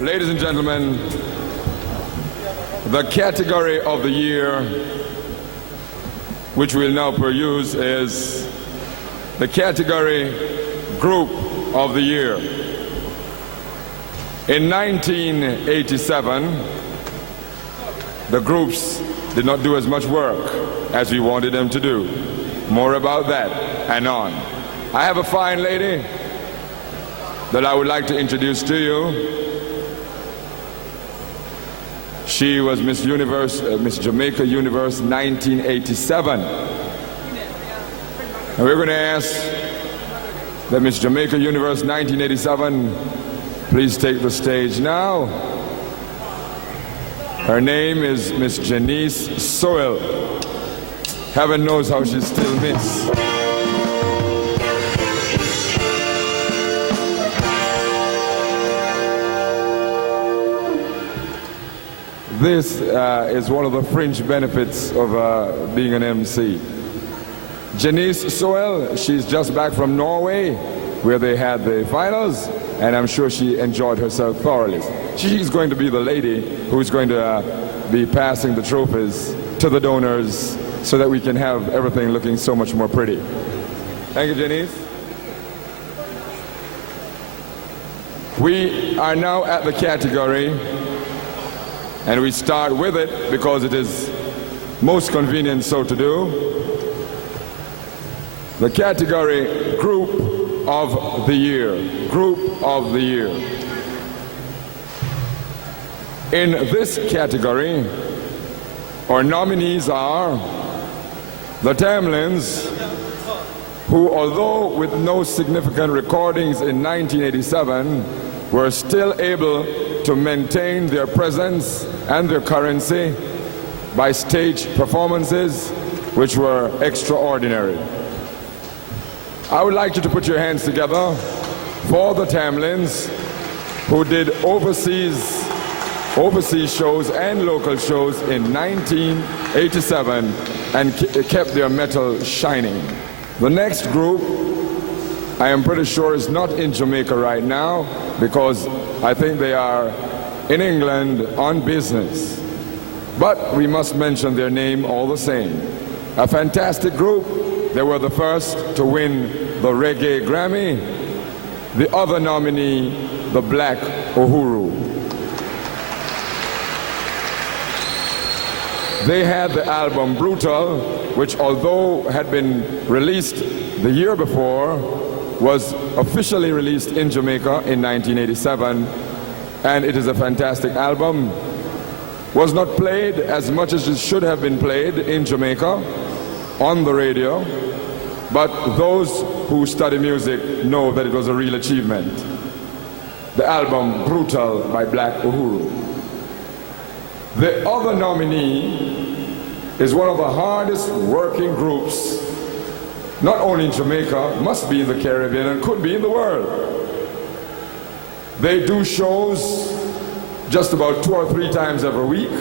Ladies and gentlemen, the category of the year, which we'll now peruse, is the category Group of the Year. In 1987, the groups did not do as much work as we wanted them to do. More about that and on. I have a fine lady that I would like to introduce to you. She was Miss Universe, Miss Jamaica Universe 1987. And we're going to ask that Miss Jamaica Universe 1987 please take the stage now. Her name is Miss Janice Soil. Heaven knows how she's still Miss. This is one of the fringe benefits of being an MC. Janice Soel, she's just back from Norway, where they had the finals, and I'm sure she enjoyed herself thoroughly. She's going to be the lady who's going to be passing the trophies to the donors so that we can have everything looking so much more pretty. Thank you, Janice. We are now at the category, and we start with it because it is most convenient so to do. The category Group of the Year. Group of the Year. In this category, our nominees are the Tamlins, who, although with no significant recordings in 1987, were still able to maintain their presence and their currency by stage performances which were extraordinary. I would like you to put your hands together for the Tamlins, who did overseas shows and local shows in 1987 and kept their metal shining. The next group, I am pretty sure, is not in Jamaica right now because I think they are in England on business. But we must mention their name all the same. A fantastic group. They were the first to win the Reggae Grammy. The other nominee, the Black Uhuru. They had the album Brutal, which although had been released the year before, was officially released in Jamaica in 1987, and it is a fantastic album. Was not played as much as it should have been played in Jamaica on the radio, but those who study music know that it was a real achievement. The album Brutal by Black Uhuru. The other nominee is one of the hardest working groups, not only in Jamaica, must be in the Caribbean and could be in the world. They do shows just about 2 or 3 times every week.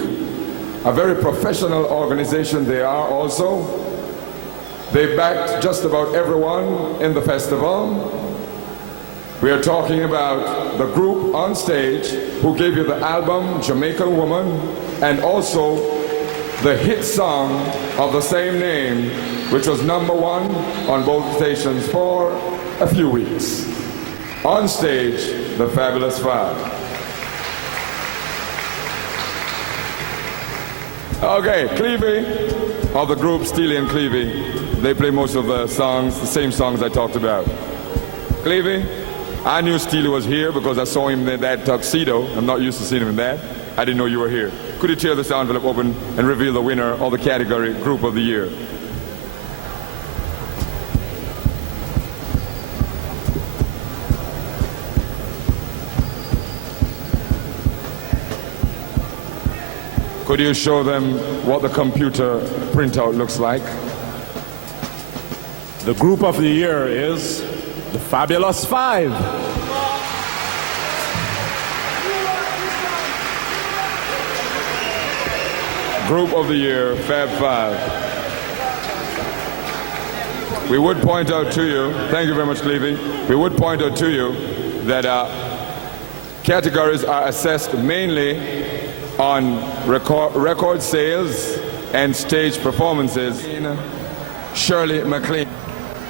A very professional organization they are also. They backed just about everyone in the festival. We are talking about the group on stage who gave you the album Jamaican Woman and also the hit song of the same name, which was #1 on both stations for a few weeks. On stage, the Fabulous Five. Okay, CLIEVE of the group STEELIE and CLIEVE. They play most of the songs, the same songs I talked about. CLIEVE, I knew STEELIE was here because I saw him in that tuxedo. I'm not used to seeing him in that. I didn't know you were here. Could you tear this envelope open and reveal the winner of the category Group of the Year? Could you show them what the computer printout looks like? The Group of the Year is the Fabulous Five. Group of the Year, Fab Five. We would point out to you, thank you very much, CLIEVE. We would point out to you that Categories are assessed mainly on record sales and stage performances. Shirley MacLaine,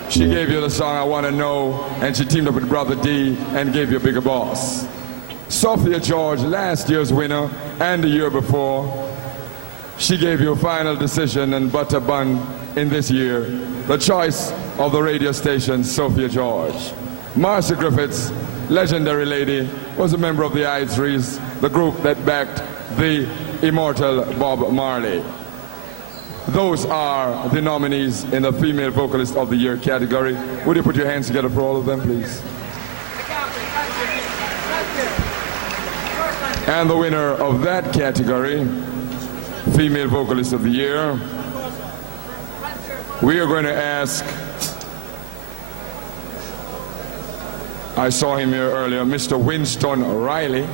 she gave you the song I Want to Know, and she teamed up with Brother D and gave you Bigger Boss. Sophia George, last year's winner and the year before, she gave you Final Decision and Butter Bun in this year. The choice of the radio station, Sophia George. Marcia Griffiths, legendary lady, was a member of the I-Threes, the group that backed the immortal Bob Marley. Those are the nominees in the Female Vocalist of the Year category. Would you put your hands together for all of them, please? And the winner of that category, Female Vocalist of the Year, we are going to ask, I saw him here earlier, Mr. Winston Riley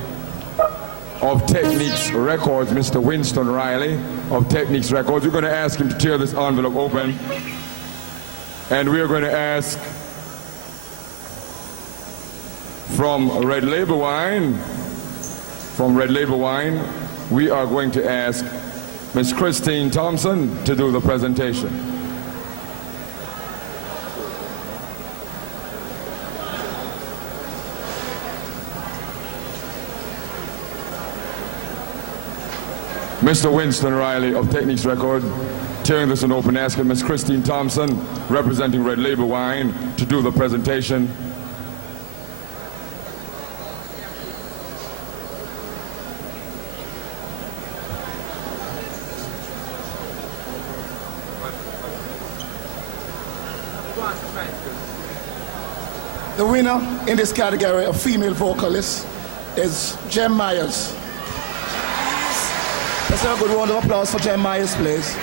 of Techniques Records. Mr. Winston Riley of Techniques Records. We're going to ask him to tear this envelope open. And we are going to ask from Red Label Wine, we are going to ask Miss Christine Thompson to do the presentation. Mr. Winston Riley of Techniques Record, tearing this one open, asking Miss Christine Thompson, representing Red Label Wine, to do the presentation. The winner in this category of female vocalist is JAMMY'S. Let's have a good round of applause for JAMMY'S, please.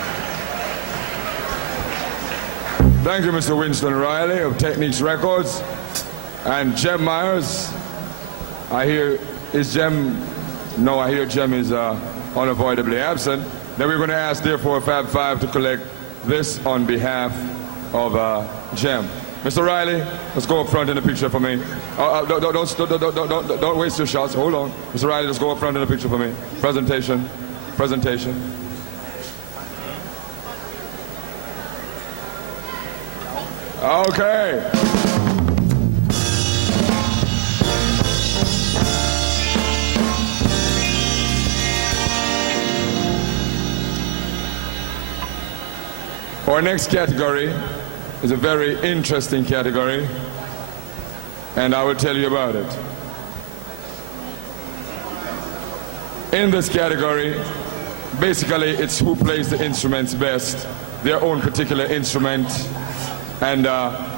Thank you, Mr. Winston Riley of Techniques Records. And JAMMY'S, I hear, is Jem, no, I hear Jem is unavoidably absent. Then we're going to ask, therefore, Fab Five to collect this on behalf of Jem. Mr. Riley, let's go up front in the picture for me. Don't waste your shots. Hold on. Mr. Riley, let's go up front in the picture for me. Presentation. Okay. Our next category is a very interesting category, and I will tell you about it. In this category, basically it's who plays the instruments best, their own particular instrument, and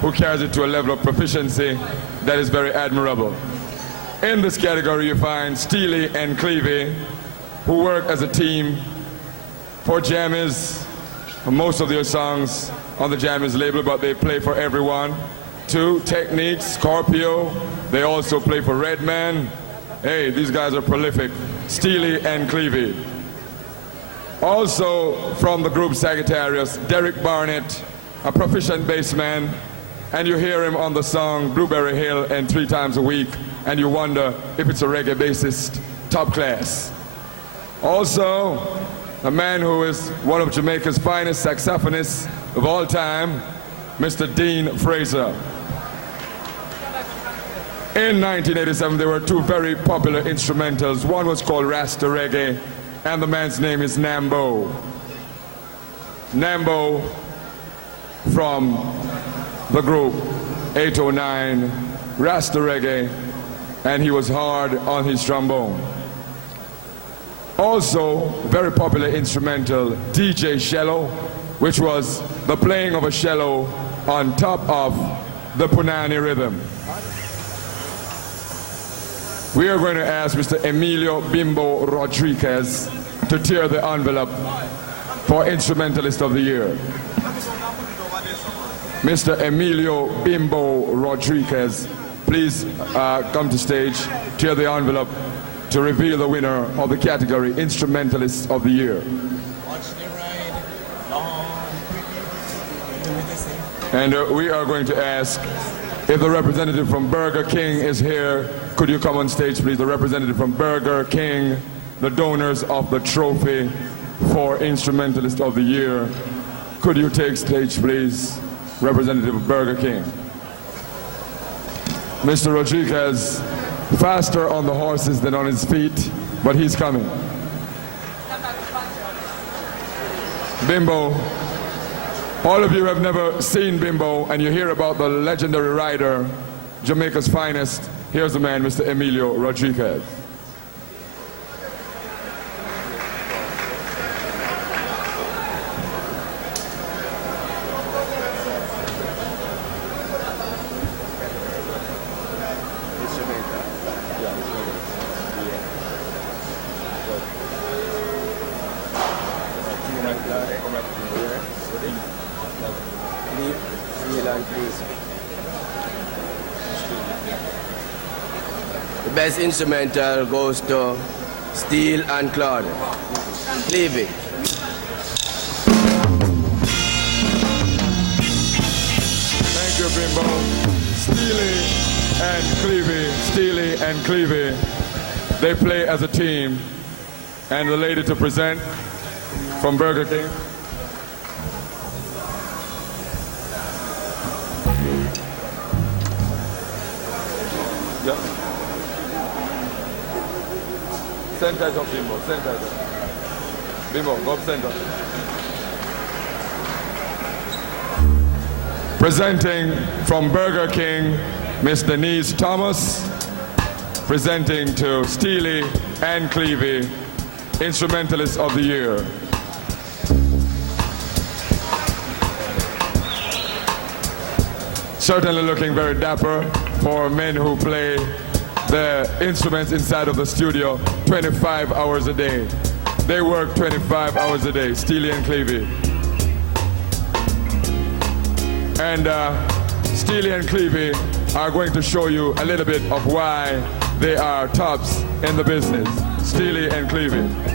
who carries it to a level of proficiency that is very admirable. In this category you find STEELIE and CLIEVE, who work as a team for JAMMY'S. Most of their songs on the JAMMY'S label, but they play for everyone. 2, Techniques, Scorpio. They also play for Redman. Hey, these guys are prolific. STEELIE and CLIEVE. Also from the group Sagittarius, Derek Barnett, a proficient bass man, and you hear him on the song Blueberry Hill and 3 Times a Week, and you wonder if it's a reggae bassist, top class. Also, a man who is one of Jamaica's finest saxophonists of all time, Mr. Dean Fraser. In 1987, there were 2 very popular instrumentals. One was called Rasta Reggae, and the man's name is Nambo. Nambo from the group 809, Rasta Reggae, and he was hard on his trombone. Also, very popular instrumental, DJ Shello, which was the playing of a cello on top of the Punani rhythm. We are going to ask Mr. Emilio Bimbo Rodriquez to tear the envelope for Instrumentalist of the Year. Mr. Emilio Bimbo Rodriquez, please come to stage, tear the envelope to reveal the winner of the category Instrumentalist of the Year. And we are going to ask If the representative from Burger King is here, could you come on stage, please? The representative from Burger King, the donors of the trophy for Instrumentalist of the Year. Could you take stage, please? Representative of Burger King. Mr. Rodriquez, faster on the horses than on his feet, but he's coming. Bimbo, all of you have never seen Bimbo, and you hear about the legendary rider, Jamaica's finest. Here's the man, Mr. Emilio Rodriquez. The best instrumental goes to Steel and Claude. CLIEVE. Thank you, Bimbo. Steelie and CLIEVE. They play as a team. And the lady to present from Burger King. Yeah. Center it up, Bimbo. Center it up. Bimbo, go up center. Presenting from Burger King, Miss Denise Thomas. Presenting to Steelie and CLIEVE, Instrumentalist of the Year. Certainly looking very dapper for men who play their instruments inside of the studio 25 hours a day. They work 25 hours a day, Steelie and CLIEVE. And Steelie and CLIEVE are going to show you a little bit of why they are tops in the business. Steelie and CLIEVE.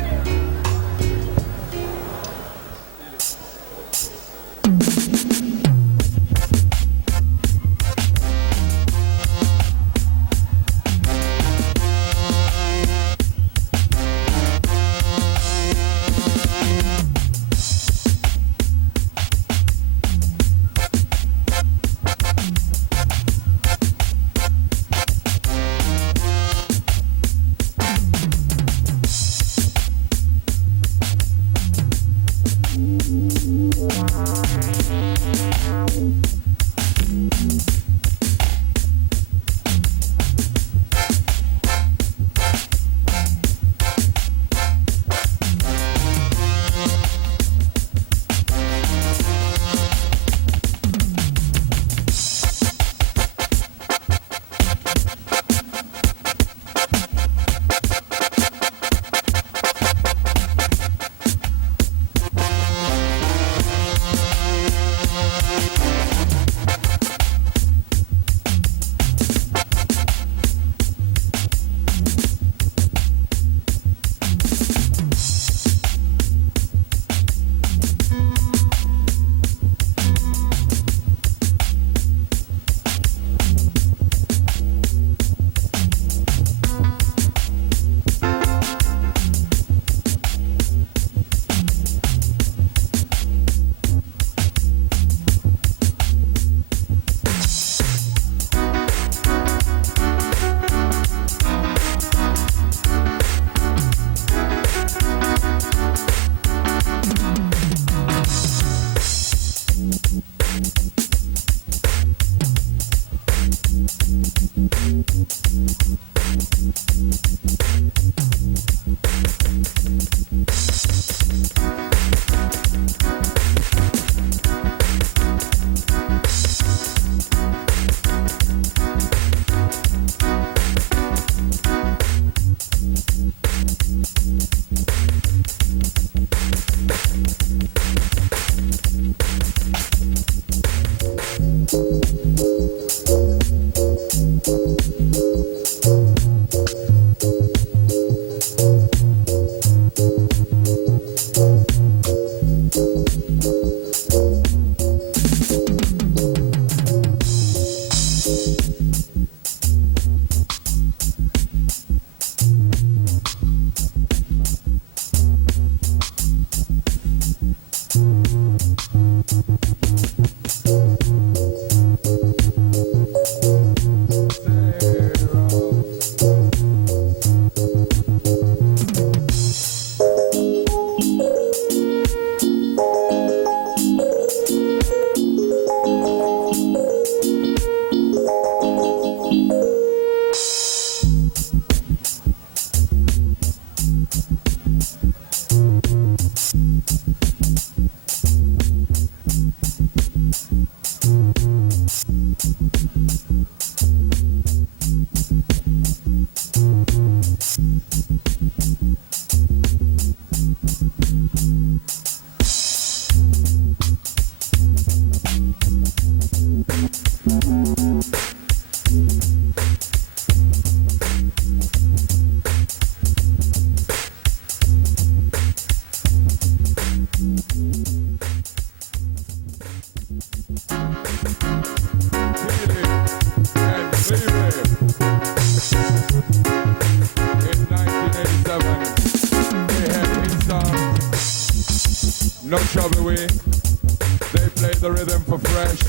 no trouble way. They play the rhythm for fresh.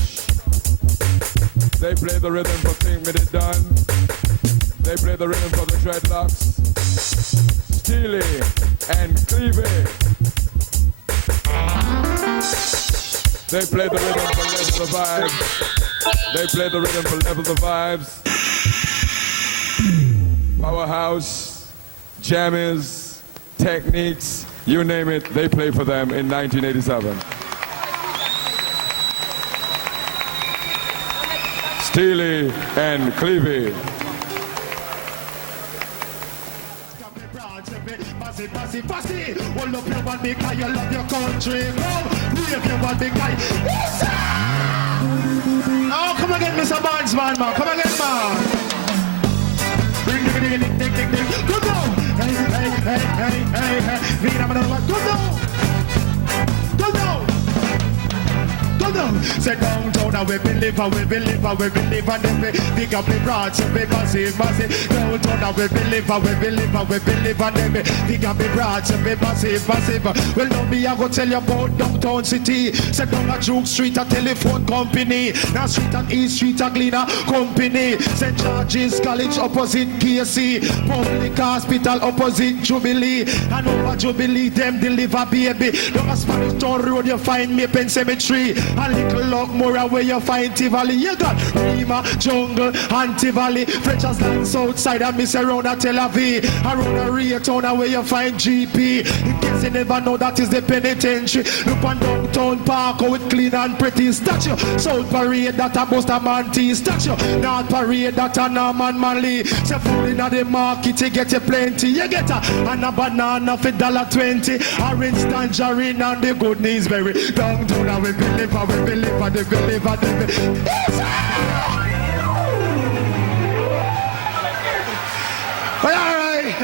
They play the rhythm for Think Me It Done. They play the rhythm for the dreadlocks. STEELIE and CLIEVE. They play the rhythm for Level the Vibes. They play the rhythm for Level the Vibes. Powerhouse, JAMMY'S, Techniques, you name it, they play for them in 1987. STEELIE and CLIEVE. Hold up your body, cause you love your country. Come, wave your body, cause oh, come again, Mr. Bandsman, man. Come again, man. Ding, ding, ding, ding, ding, ding. Good now. Hey, hey, hey, hey, hey, hey. Good now. Good now. Good now. Say downtown, we believe, and we believe, and we believe, and then we pick up the broad, so we massive, massive. Downtown, we believe, and we believe, and we believe, and then we pick up the broad, so we massive, massive. Well, now me, I go tell you about downtown city. Say down a Juke Street, a telephone company. Now Street and East Street, a cleaner company. St. George's College opposite KC. Public Hospital opposite Jubilee. And over Jubilee, them deliver baby. Down a Spanish Town Road, you find me Pen Cemetery. A little lock more where you find Tivoli. You got Rima, Jungle, and Tivoli. Fletcher's Lands outside and miss around a Tel Aviv. Around a Rio Town where you find GP. In case you never know, that is the penitentiary. Look on downtown park with clean and pretty statue. South Parade that a Buster Manty statue. North Parade that a Norman Manley. Say food in the market you get you plenty. You get a banana for $1.20. Orange tangerine and the good news berry. Downtown we believe. We believe, and they believe, and they believe. All right.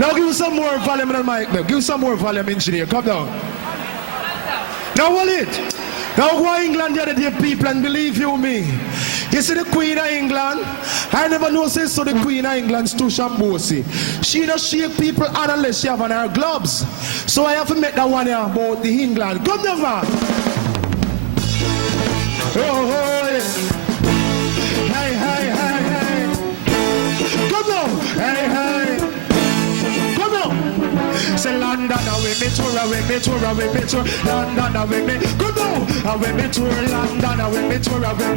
Now give some more volume on the mic. Now give some more volume, engineer. Come down. Now hold it. Now go to England the other day, people, and believe you me. You see the Queen of England? I never know since so the Queen of England's too shambosi. She don't shake people unless she have on her gloves. So I have to make that one here about the England. Come down, man. Oh, hey, hey, hey, hey. Come on, hey, hey. Come on. Say London, away me tour, away me tour, away me tour. London, away me. Come on, away me tour, London, away me tour, away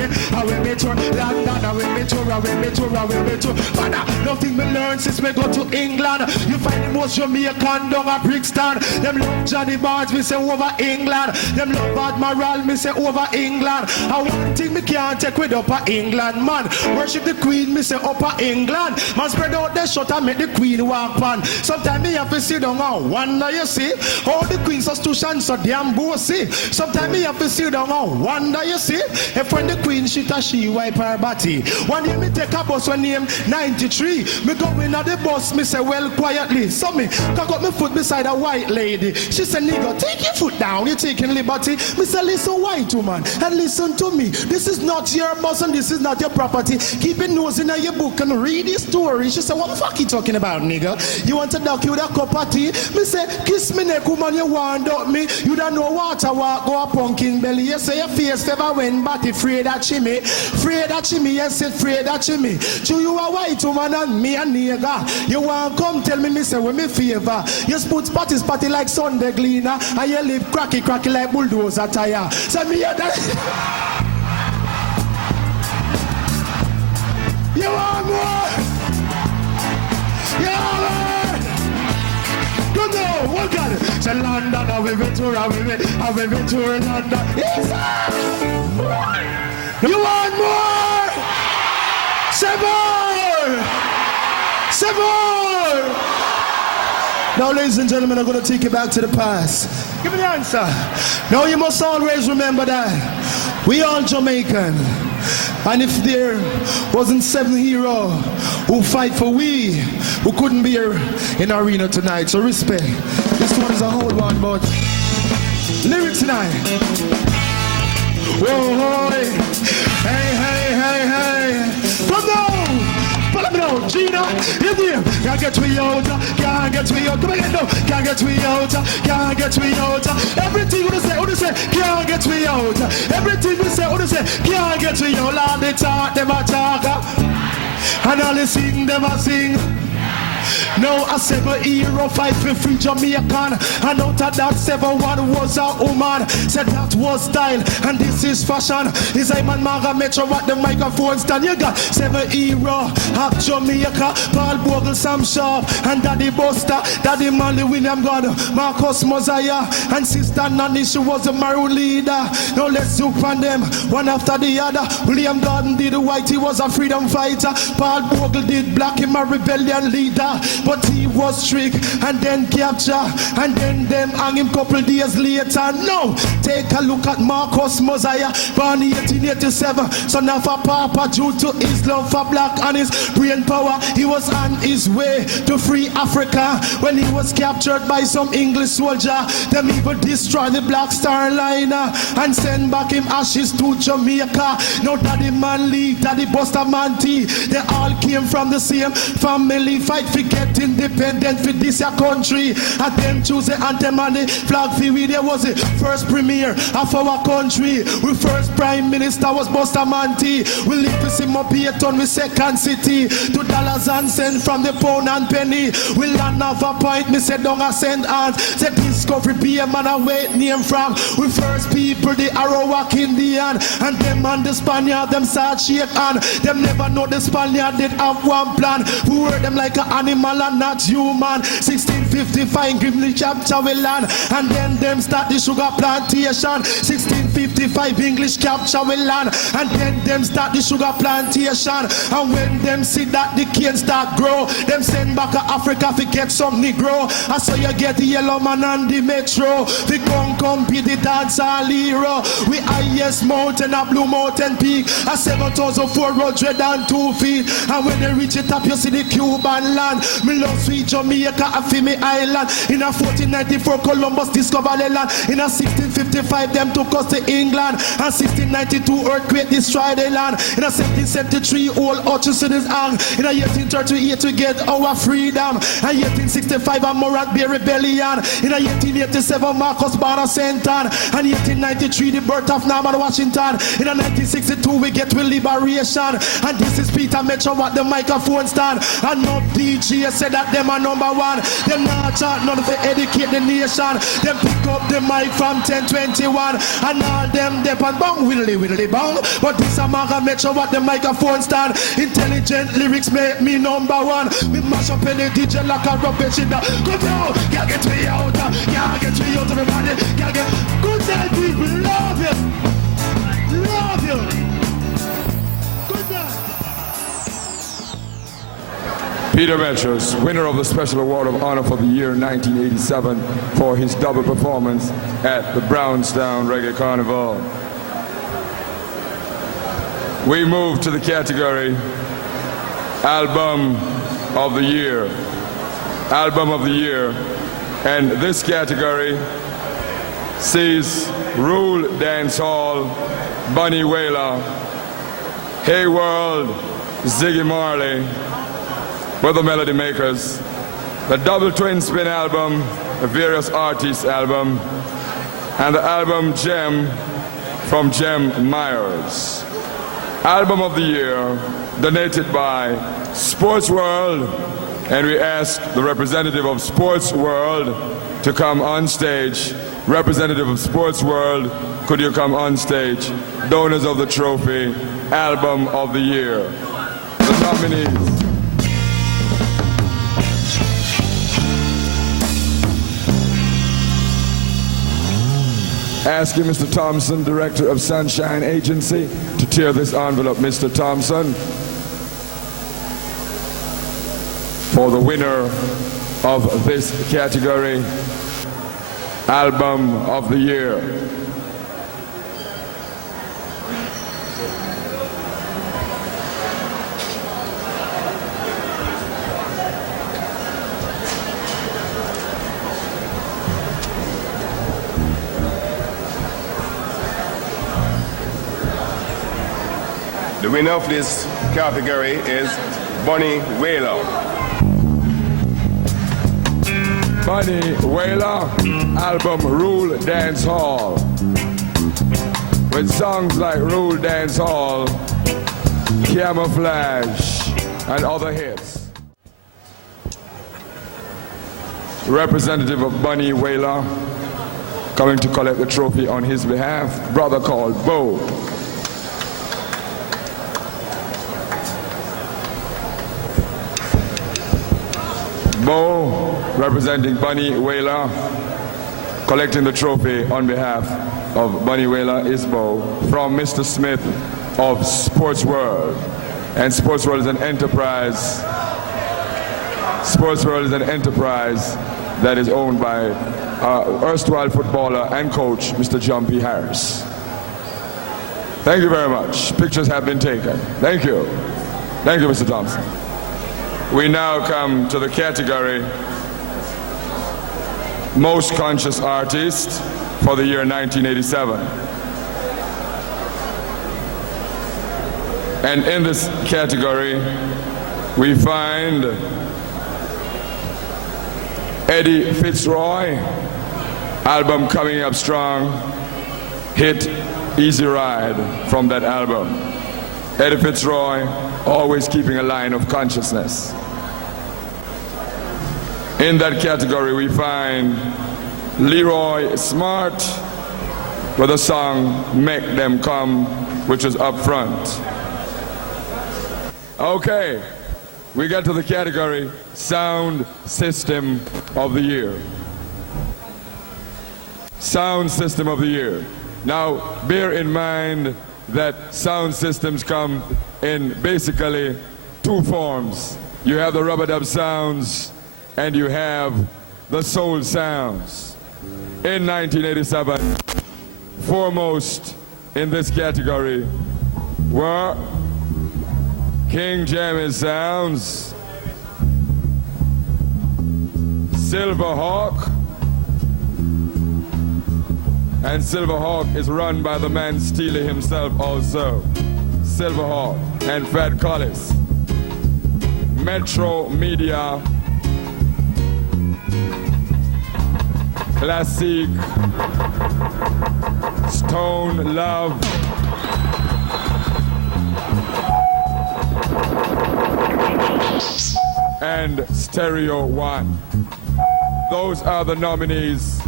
me tour. London, away me tour, away me tour, away me tour. Father, nothing me learn since me go to England. You find the most Jamaican down at Brixton. Them love Johnny Barnes, me say over England. Them love Admiral, me say over England. And one thing me can't take with upper England, man. Worship the Queen, me say upper England. Man spread out the shut and make the Queen walk on. Sometimes me have to sit down and wonder, you see, how the Queen so stand so damn bossy. Sometimes me have to sit down and wonder, you see, if when the Queen shit a she wipe her body. One day me take a bus when name 93. Me go in at the bus, me say well quietly. So me cock up my foot beside a white lady. She said, nigga, take your foot down, you're taking liberty. Me say, listen, white woman, and listen to me. This is not your bus and this is not your property. Keep your nose in your book and read the story. She said, what the fuck you talking about, nigga? You want to duck you with a cup of tea? Me say, kiss me neck, woman, you want up me. You don't know water walk, go a pumpkin belly. You say your face never went, but afraid that chimney. Afraid that chimney, yes, afraid that chimney. So you a white woman and me a nigga. You want come tell me, say, with me favor. You put spotty like Sunday cleaner, and you live cracky like bulldozer tire. So me a that. You want more? You want more? Good now, what got it? Say London, I will tour, I will tour London. Yes, you want more? Say more! Say more! Now, ladies and gentlemen, I'm going to take you back to the past. Give me the answer. Now, you must always remember that we all Jamaican. And if there wasn't 7 heroes who fight for we couldn't be here in the arena tonight. So respect. This one is a whole one, but lyrics tonight. Whoa, hey, hey, hey, hey, hey. Come on! Follow me now. Gina, you there? Can't get me out, can't get me out. Come again now. Can't get me out, can't get me out. Everything we say, can't get me out. Everything we say, can't get me out. All they talk, them a talk. And all they sing, them a sing. Now a 7 hero fight for free Jamaican. And out of that 7-1 was a woman. Said that was style and this is fashion. Is I man Maga Metro at the microphone stand. You got 7 hero of Jamaica. Paul Bogle, Sam Sharp and Daddy Buster, Daddy Manley, William God, Marcus Mosiah and Sister Nanny. She was a maroon leader. Now let's zoom on them one after the other. William Gordon did white, he was a freedom fighter. Paul Bogle did black, him a rebellion leader. But he was strict and then capture and then them hang him couple days later. No, take a look at Marcus Mosiah, born 1887, son of a papa due to his love for black and his brain power. He was on his way to free Africa when he was captured by some English soldier. Them even destroy the Black Star Liner and send back him ashes to Jamaica. Now Daddy Manley, Daddy Bustamante, they all came from the same family. Fight for get independent for this country. And then choose the anthem and the flag for we. There was the first premier of our country. We first prime minister was Bustamante. We live to see Mopiaton with second city. $2 and cents from the pound and penny. We land off a point, me said don't send hands. Said discovery be a man away name from. We first people the Arawak Indian. And them and the Spaniard them start shake and them never know the Spaniard did have one plan. We were them like an animal and not human. 1655 English chapter we land. And then them start the sugar plantation. 1655 English capture we land. And then them start the sugar plantation. And when them see that the cane start grow, them send back to Africa to get some Negro. And so you get the yellow man and the metro. We come compete the dancehall hero. We highest mountain a Blue Mountain Peak. A 7,402 feet. And when they reach the top you see the Cuban land. Me love sweet Jamaica, a Fimi Island. In a 1494, Columbus discovered the land. In a 1655, them took us to England. And 1692, earthquake destroyed the land. In a 1773, old Hutchinson is hung. In a 1838, we get our freedom. And 1865, a Morant Bay Rebellion. In a 1887, Marcus Barner Senton. And 1893, the birth of Norman Washington. In a 1962, we get with liberation. And this is Peter Metro at the microphone stand. And no DJ said that them are number one. Them not chant none to educate the nation. Them pick up the mic from 1021. And all them dep and bang, widdly bang. But this a Maga Metro at the microphone stand. Intelligent lyrics make me number one. Me mash up any DJ like a rubbish in the good now. Can't get me out, can't get me out everybody. Can't get good night people, love you. Love you. Good night. Peter Metros, winner of the Special Award of Honor for the year 1987 for his double performance at the Brownstown Reggae Carnival. We move to the category Album of the Year. Album of the Year. And this category sees Rule Dancehall, Bunny Wailer, Hey World, Ziggy Marley, with the Melody Makers, the Double Twin Spin album, the various artists album, and the album Gem from JAMMY'S. Album of the Year, donated by Sports World, and we ask the representative of Sports World to come on stage. Representative of Sports World, could you come on stage? Donors of the trophy, Album of the Year. The nominees. Asking Mr. Thompson, Director of Sunshine Agency, to tear this envelope. Mr. Thompson, for the winner of this category, Album of the Year. The winner of this category is Bunny Wailer. Bunny Wailer, album Rule Dancehall. With songs like Rule Dancehall, Camouflage, and other hits. Representative of Bunny Wailer, coming to collect the trophy on his behalf, brother called Bo. Bo, representing Bunny Wailer, collecting the trophy on behalf of Bunny Wailer is Bo, from Mr. Smith of Sports World. And Sports World is an enterprise. Sports World is an enterprise that is owned by erstwhile footballer and coach, Mr. John P. Harris. Thank you very much. Pictures have been taken. Thank you. Thank you, Mr. Thompson. We now come to the category Most Conscious Artist for the year 1987. And in this category, we find Eddie Fitzroy, album Coming Up Strong, hit Easy Ride from that album. Eddie Fitzroy, always keeping a line of consciousness. In that category, we find Leroy Smart with the song Make Them Come, which is up front. Okay, we get to the category Sound System of the Year. Sound System of the Year. Now, bear in mind that sound systems come in basically two forms. You have the rubber dub sounds and you have the soul sounds. In 1987, foremost in this category were King JAMMY'S sounds, Silverhawk, and Silverhawk is run by the man STEELIE himself also. Silverhawk and Fat Collis. Metro Media, Classic, Stone Love, and Stereo One. Those are the nominees.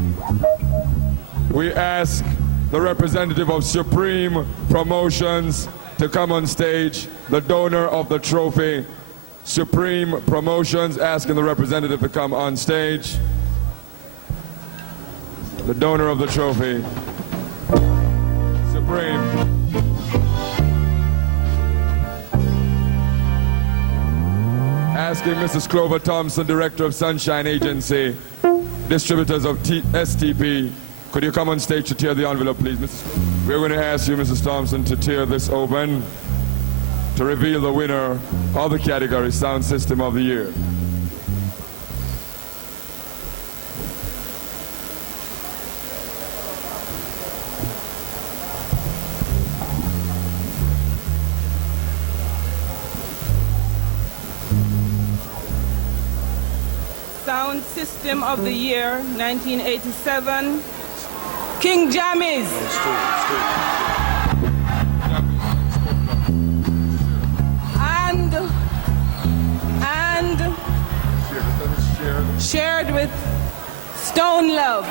We ask the representative of Supreme Promotions to come on stage, the donor of the trophy. Supreme Promotions asking the representative to come on stage. The donor of the trophy. Supreme. Asking Mrs. Clover Thompson, Director of Sunshine Agency, distributors of STP, could you come on stage to tear the envelope, please, Mrs. We're going to ask you, Mrs. Thompson, to tear this open to reveal the winner of the category Sound System of the Year. Sound System of the Year, 1987, King JAMMY'S. And shared with Stone Love.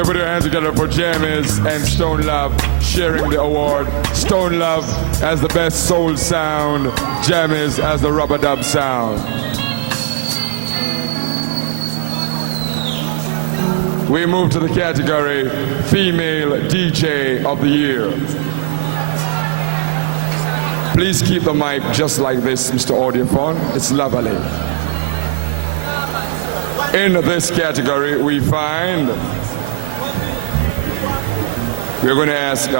you put your hands together for JAMMY'S and Stone Love sharing the award. Stone Love as the best soul sound, JAMMY'S as the rubber dub sound. We move to the category Female DJ of the Year. Please keep the mic just like this, Mr. Audiophone. It's lovely. In this category, we find, we're going to ask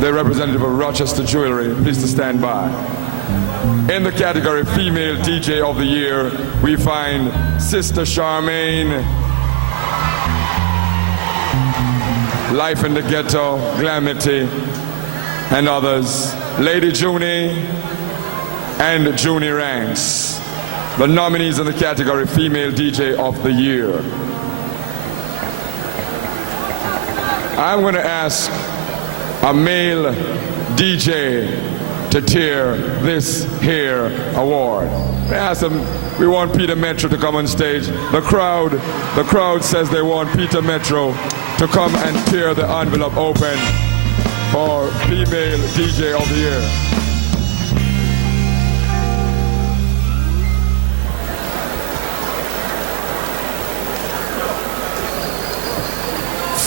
the representative of Rochester Jewelry, please to stand by. In the category Female DJ of the Year, we find Sister Charmaine, Life in the Ghetto, Glamity, and others. Lady Junie and Junie Ranks, the nominees in the category Female DJ of the Year. I'm going to ask a male DJ to tear this here award. I asked them, we want Peter Metro to come on stage. The crowd says they want Peter Metro to come and tear the envelope open for Female DJ of the Year.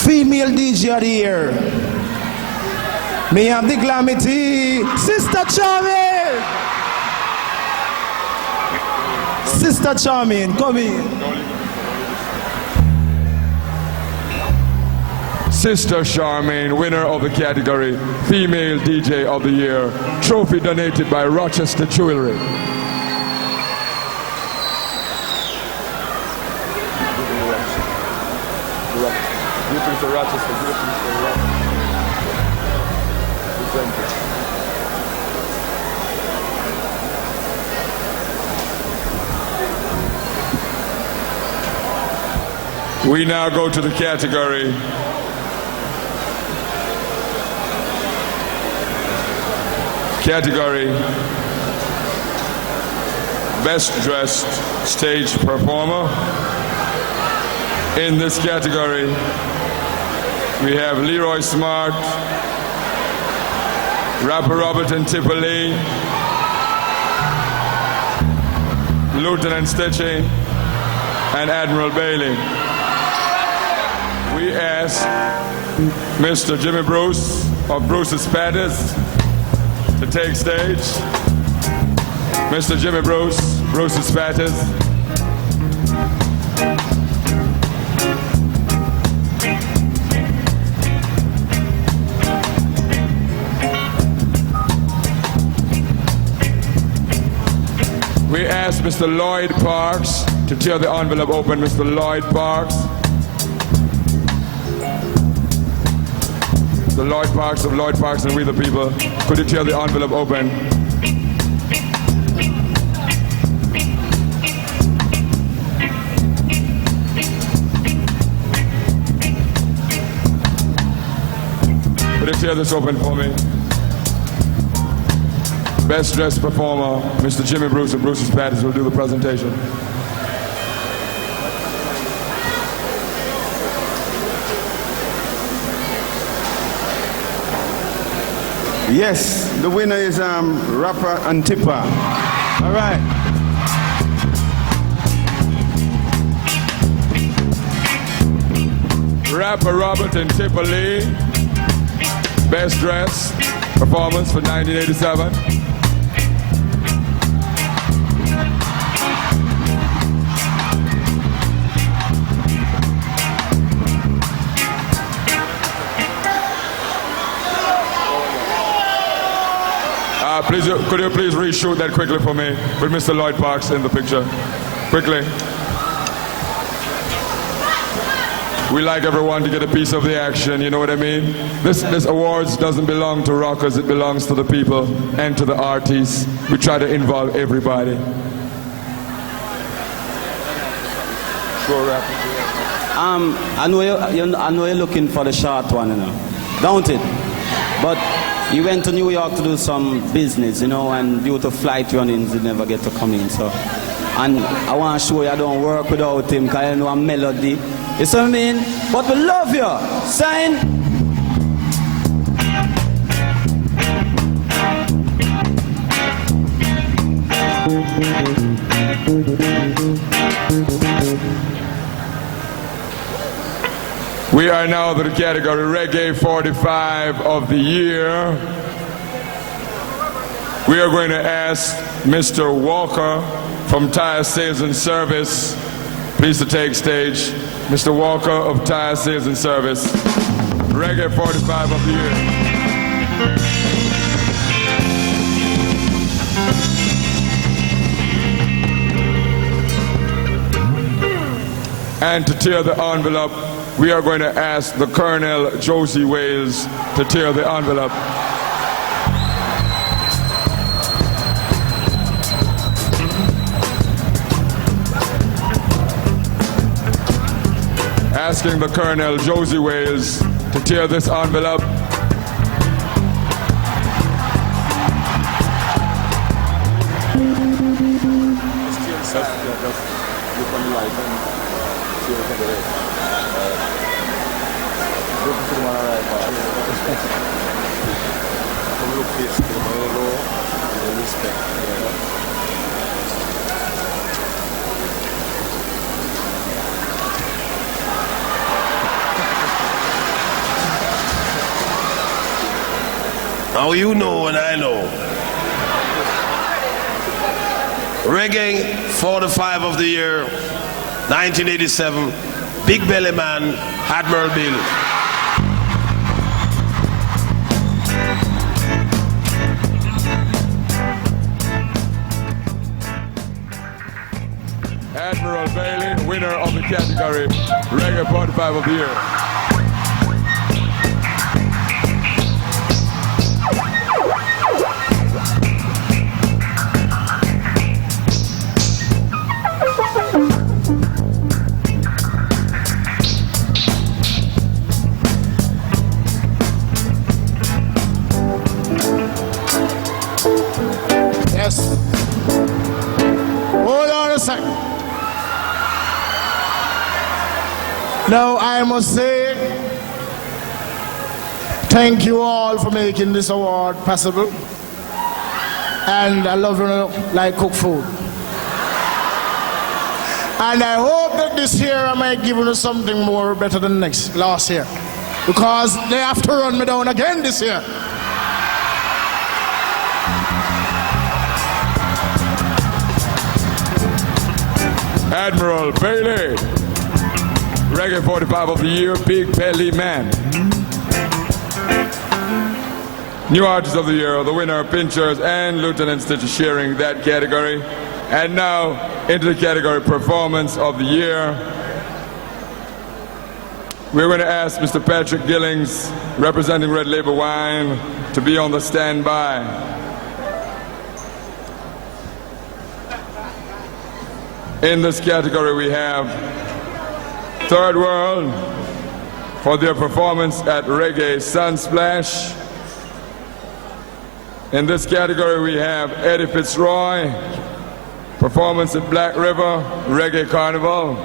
Female DJ of the Year. Me have the Glamity, Sister Charmaine. Sister Charmaine, come in. Sister Charmaine, winner of the category Female DJ of the Year. Trophy donated by Rochester Jewelry. We now go to the category Best Dressed Stage Performer. In this category, we have Leroy Smart, rapper Robert and Tipperley, Lieutenant Stitchie, and Admiral Bailey. We ask Mr. Jimmy Bruce of Bruce's Patties to take stage. Mr. Jimmy Bruce, Bruce's Patties. We ask Mr. Lloyd Parks to tear the envelope open. Mr. Lloyd Parks. The Lloyd Parks of Lloyd Parks and We the People. Could you tear the envelope open? Could you tear this open for me? Best Dressed Performer, Mr. Jimmy Bruce of Bruce's Patties will do the presentation. Yes, the winner is rapper Antipa. All right. Rapper Robert and Tipperley, Best Dressed Performance for 1987. Could you please reshoot that quickly for me with Mr. Lloyd Parks in the picture? Quickly. We like everyone to get a piece of the action, you know what I mean? This awards doesn't belong to rockers, it belongs to the people and to the artists. We try to involve everybody. I know you're looking for the short one, you know, don't it? But you went to New York to do some business, you know, and due to flight runnings, you never get to come in. So, and I want to show you I don't work without him, because I know a melody You see what I mean? But we love you. Sign. We are now to the category Reggae 45 of the year. We are going to ask Mr. Walker from Tire Sales and Service, please to take stage. Mr. Walker of Tire Sales and Service, Reggae 45 of the year. And to tear the envelope, we are going to ask the Colonel Josie Wales to tear the envelope. Asking the Colonel Josie Wales to tear this envelope. Now you know and I know. Reggae 45 of the year, 1987, Big Belly Man, Admiral Bill. Admiral Bailey, winner of the category Reggae 45 of the year. Yes. Hold on a second. Now I must say, thank you all for making this award possible. And I love you like cook food. And I hope that this year I might give you something more better than last year. Because they have to run me down again this year. Admiral Bailey, Reggae 45 of the year, Big Belly Man. New Artist of the Year, the winner, Pinchers and Lieutenant Stitch sharing that category. And now into the category Performance of the Year. We're going to ask Mr. Patrick Gillings, representing Red Label Wine, to be on the standby. In this category we have Third World for their performance at Reggae Sunsplash. In this category we have Eddie Fitzroy, performance at Black River, Reggae Carnival.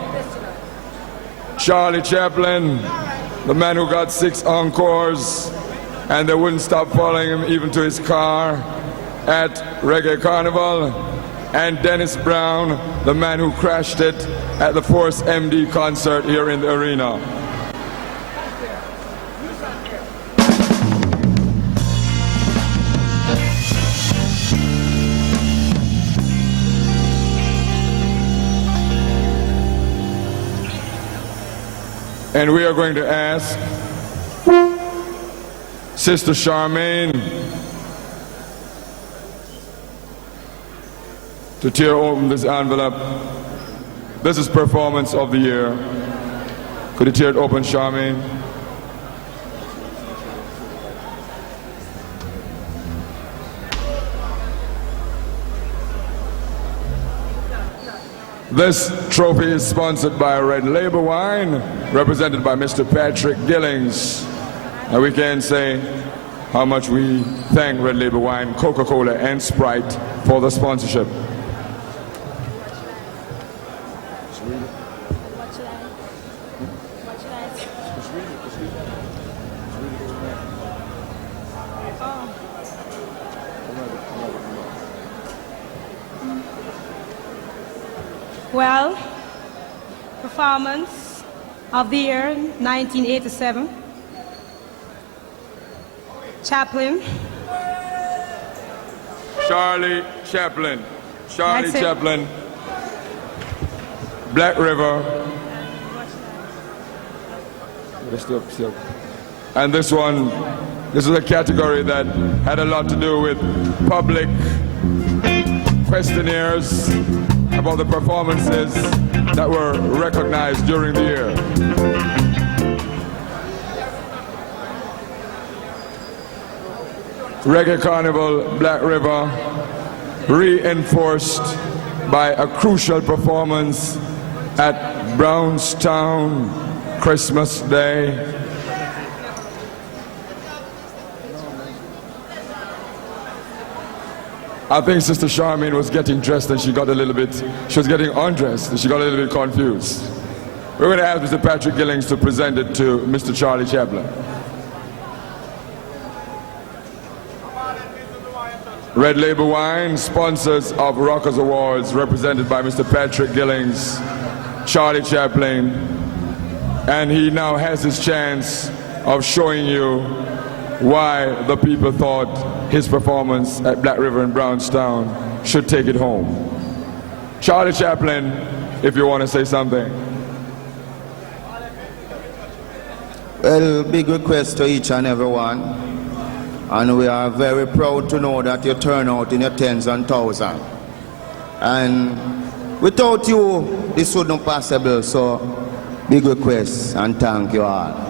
Charlie Chaplin, the man who got 6 encores and they wouldn't stop following him even to his car at Reggae Carnival. And Dennis Brown, the man who crashed it at the Force MD concert here in the arena. And we are going to ask Sister Charmaine to tear open this envelope. This is Performance of the Year. Could you tear it open, Charmaine? This trophy is sponsored by Red Label Wine, represented by Mr. Patrick Gillings. And we can say how much we thank Red Label Wine, Coca-Cola, and Sprite for the sponsorship. Well, performance of the year 1987. Chaplin. Charlie Chaplin. Charlie That's it. Chaplin. Black River. And this is a category that had a lot to do with public questionnaires about the performances that were recognized during the year. Reggae Carnival, Black River, reinforced by a crucial performance at Brownstown Christmas Day. I think Sister Charmaine was getting dressed and she was getting undressed and she got a little bit confused. We're going to ask Mr. Patrick Gillings to present it to Mr. Charlie Chaplin. Red Label Wine, sponsors of Rockers Awards, represented by Mr. Patrick Gillings, Charlie Chaplin, and he now has his chance of showing you why the people thought his performance at Black River and Brownstown should take it home. Charlie Chaplin, if you want to say something. Well, big request to each and every one. And we are very proud to know that you turn out in your tens and thousands. And without you, this wouldn't be possible. So, big request and thank you all.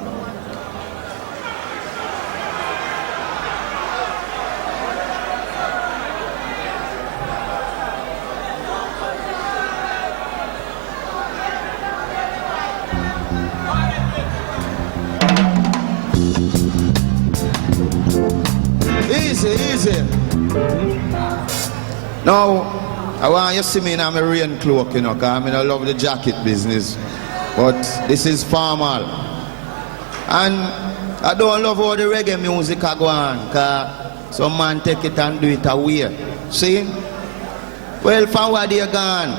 Easy. Now, I want you to see me in my rain cloak, you know, because I mean, I love the jacket business. But this is formal. And I don't love all the reggae music I go on, because some man take it and do it away. See? Well, forward you're gone.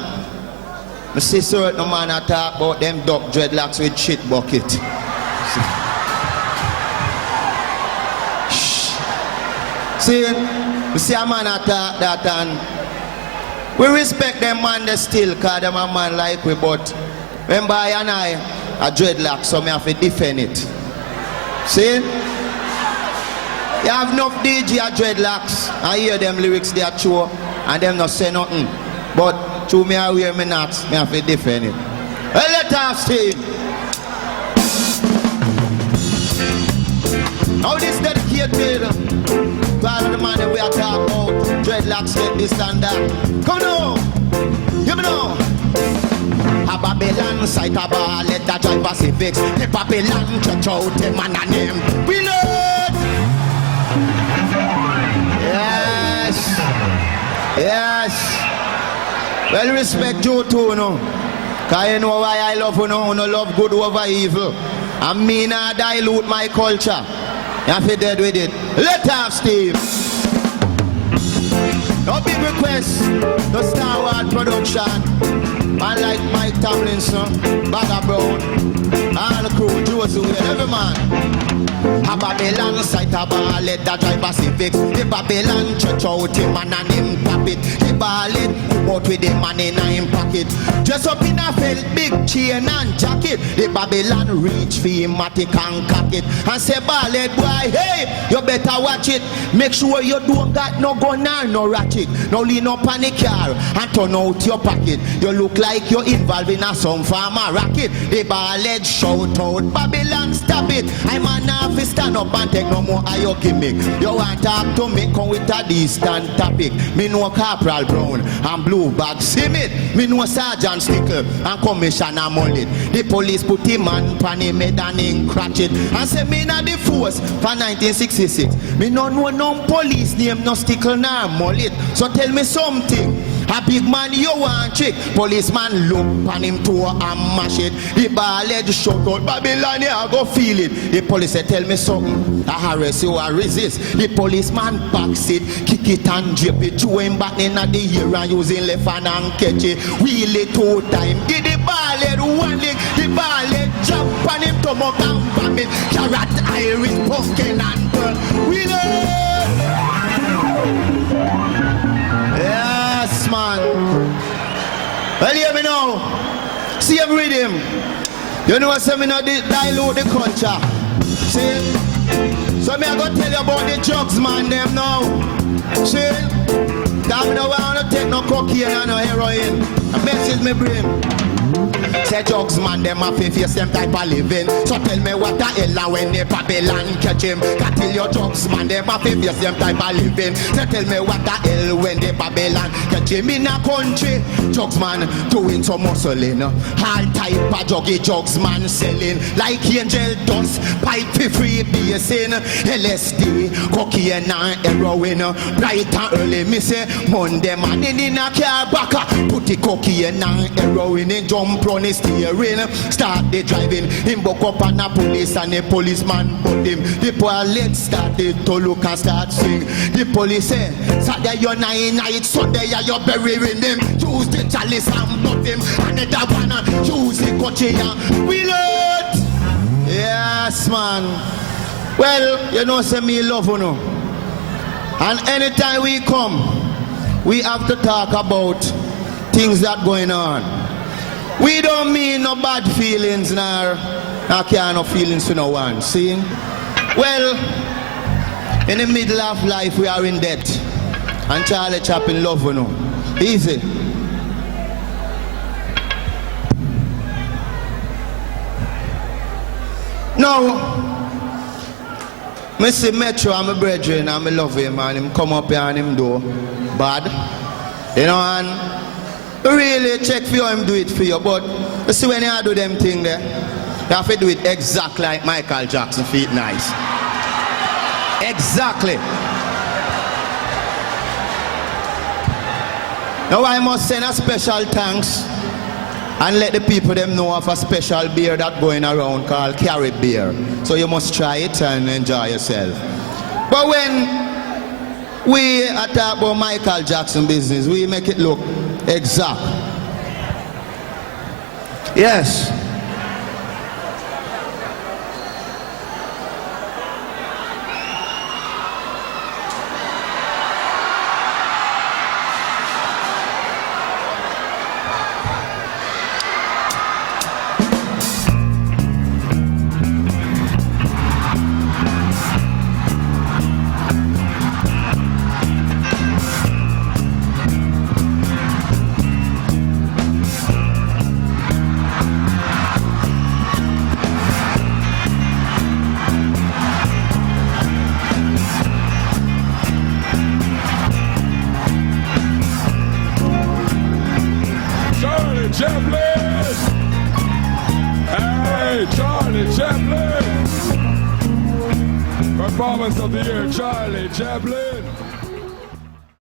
I see certain man I talk about them duck dreadlocks with shit bucket. See, you see a man attack that, and we respect them man they still, because them a man like we, but remember I and I a dreadlock, so me have to defend it. See? You have enough DJ a dreadlocks, I hear them lyrics they are true, and them not say nothing. But to me I wear me not, me have to defend it. Well, let us see. Now this dedicated part of the man that we are talking about, dreadlocks get this and that. Come on, give me now. A Babylon site a ball, let the drive Pacifics. The Babylon church out, the man a name. We know it. Yes. Well, respect you too, you know. Because you know why I love you, know. You love good over evil. And me not dilute my culture. You have to dead with it. Let off, Steve. No big request. The Star Wars production. Man like Mike Tomlinson, Bagga Brown, all the crew, Josie, every man. A Babylon site a ball, let the drive Pacifics. The Babylon church out him and him tap it. The ballet come out with the money in him pocket. Dress up in a felt big chain and jacket. The Babylon reach for him matic and cock it. And say ballet boy, hey, you better watch it. Make sure you don't got no gun or no ratchet. No lean up on the car and turn out your pocket. You look like you're involved in a some farmer racket. The ballet shout out, Babylon stop it. I'm an office stand up and take no more of your gimmick. You want to talk to me, come with a distant topic. Me know Corporal Brown and Blue Bag Simit. Me know Sergeant Stickle and Commissioner Mullet. The police put him on panny made and in cratchet. And say me na the force for 1966. Me no know no police name no Stickle nor Mullet. So tell me something. A big man you want trick. Policeman look on him toe and mash it. The ball head shout out, Babylon, I go feel it. The police say, tell me something. I harass you or resist. The policeman backs it, kick it and drape it. Throw him back in the ear and using left hand and catch it. Wheel it 2 times. Give the ball head 1 leg. The ball head jump on him, come up and vomit. Carrot, iris, pumpkin and pearl. Wheel it! Yes, man. Well, hear me now. See him read him. You know what I mean? Dilute the culture. See? So me I go tell you about the drugs, man, them now. See? That me no want to take no cocaine and no heroin. A message me bring. Say drugs, man, them a face them type of living. So tell me what the hell when the Babylon catch him. Can tell your drugs, man, them a face them type of living. So tell me what the hell when the Babylon catch him in a country. Drugs, man, doing some muscling. All type of druggy drugs, man, selling. Like angel dust, pipe for free basing. LSD, cocaine and heroin. Bright and early, me say, Monday man in a car back. Put the cocaine and heroin in jump run his steering. Start the driving. Him buck up on a police and the policeman put him. The police started to look and start sing. The police say, Saturday you're 9 night, Sunday you're burying him. Use the chalice and put him. Another one, use the coaching and wheel it. Yes, man. Well, you know, say me love you know. And anytime we come, we have to talk about things that going on. We don't mean no bad feelings, nor care no feelings to no one. See? Well, in the middle of life, we are in debt. And Charlie Chaplin love you know. Easy. Now, I see Metro and my brethren and I love him and him come up here and him do bad. You know, and really check for you him do it for you, but you see when you do them thing there, you have to do it exactly like Michael Jackson feet nice. Exactly. Now I must send a special thanks and let the people them know of a special beer that going around called Carib beer. So you must try it and enjoy yourself. But when we talk about Michael Jackson business, we make it look exact. Yes. Chaplin! Hey, Charlie Chaplin! Performance of the year, Charlie Chaplin!